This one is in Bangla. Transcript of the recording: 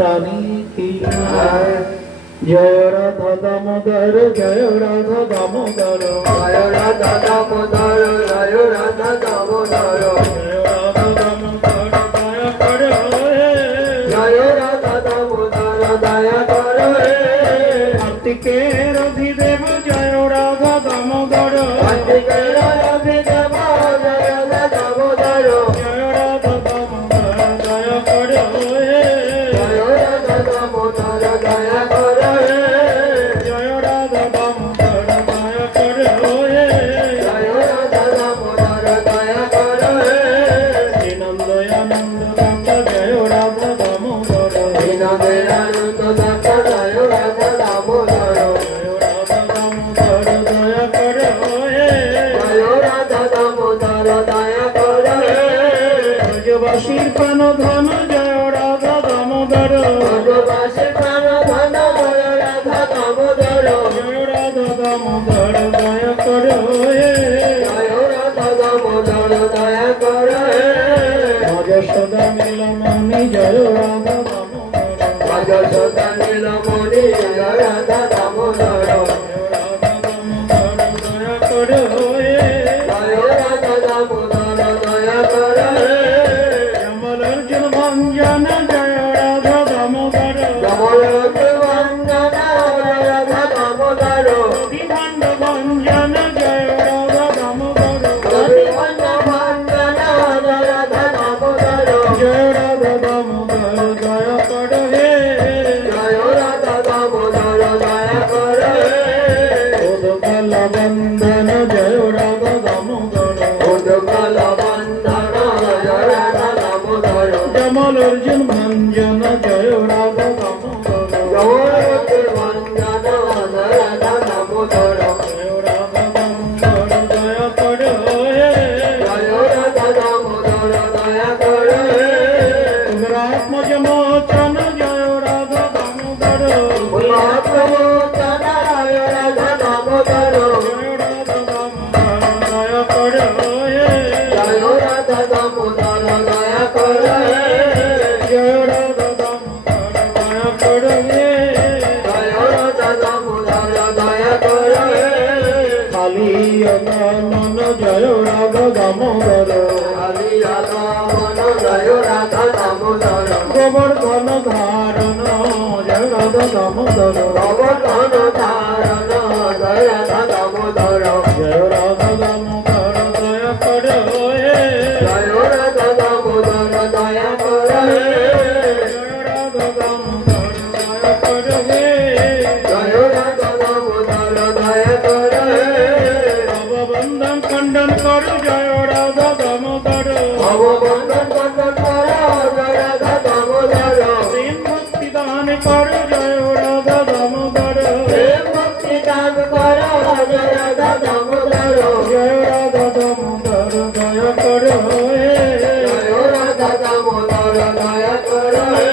রানী কি জয় রাধা দামোদর জয় রাধা দামোদর জয় রাধা দামোদর জয় রাধা দামোদর জয় রাধা দামোদর দয়া করো জয় রাধা দামোদর দয়া করো কার্তিকের অধিদেব জয় রাধা দামোদর কার্তিকের অধিদেব জয় রাধা দামোদর জয় রাধা দামোদর দয়া করো জয় রাধা দামোদর দয়া করো জয় রাধা দামোদর দয়া করো জয় রাধা দামোদর দয়া করো নন্দয়ানন্দ দাতা জয় রাধা দামোদর বিনোদের আনন্দ দাতা জয় রাধা দামোদর জয় রাধা দামোদর দয়া করো জয় রাধা দামোদর দয়া করো ব্রজবাসীর প্রাণ ধন জয় রাধা দামোদর ভগবাসে প্রাণ ধন জয় রাধা দামোদর জয় রাধা দামোদর দয়া করো জয় রাধা দামোদর দয়া করো ভজ সদা নীলমণি জয় রাধা দামোদর ভজ সদা নীলমণি জয় রাধা দামোদর জয় রাধা দামোদর দয়া করো জয় রাধা দামোদর দয়া করো কমলার্জুন ভঞ্জন জয় রাধা দামোদর কমলক বন্দনা জয় রাধা দামোদর বিভাণ্ড ভঞ্জন জয় রাধা দামোদর কবিবন্ধ বন্দনা জয় রাধা দামোদর জয় রাধা দামোদর দয়া করো জয় রাধা দামোদর দয়া করো উদকল বন্দন জয় রাধা দামোদর উদকল বন্দন জয় রাধা দামোদর কমলার্জুন ভঞ্জন জয় রাধা দামোদর কমলক বন্দনা জয় রাধা দামোদর জয় রাধা দামোদর দয়া করো জয় রাধা দামোদর দয়া করো উগ্রাত্মজ মোচন জয় রাধা দামোদর মহাপ্রভুতনা জয় রাধা দামোদর জয় রাধা দামোদর দয়া করো জয় রাধা দামোদর দয়া করো জয় রাধা দামোদর দয়া করো জয় রাধা দামোদর দয়া করো কালী অনন জয় রাধা দামোদর হরি রাধা মন জয় রাধা দামোদর গোবর্ধন ধারণ জয় রাধা দামোদর গোবর্ধন ধারণ জয় রাধা দামোদর জয় রাধা দামোদর দয়া করো জয় রাধা দামোদর দয়া করো জয় রাধা দামোদর দয়া করো জয় রাধা দামোদর দয়া করো ভববন্ধন খণ্ডন করো জয় রাধা দামোদর ভববন্ধন খণ্ডন করো জয় রাধা দামোদর প্রেম ভক্তি দান করো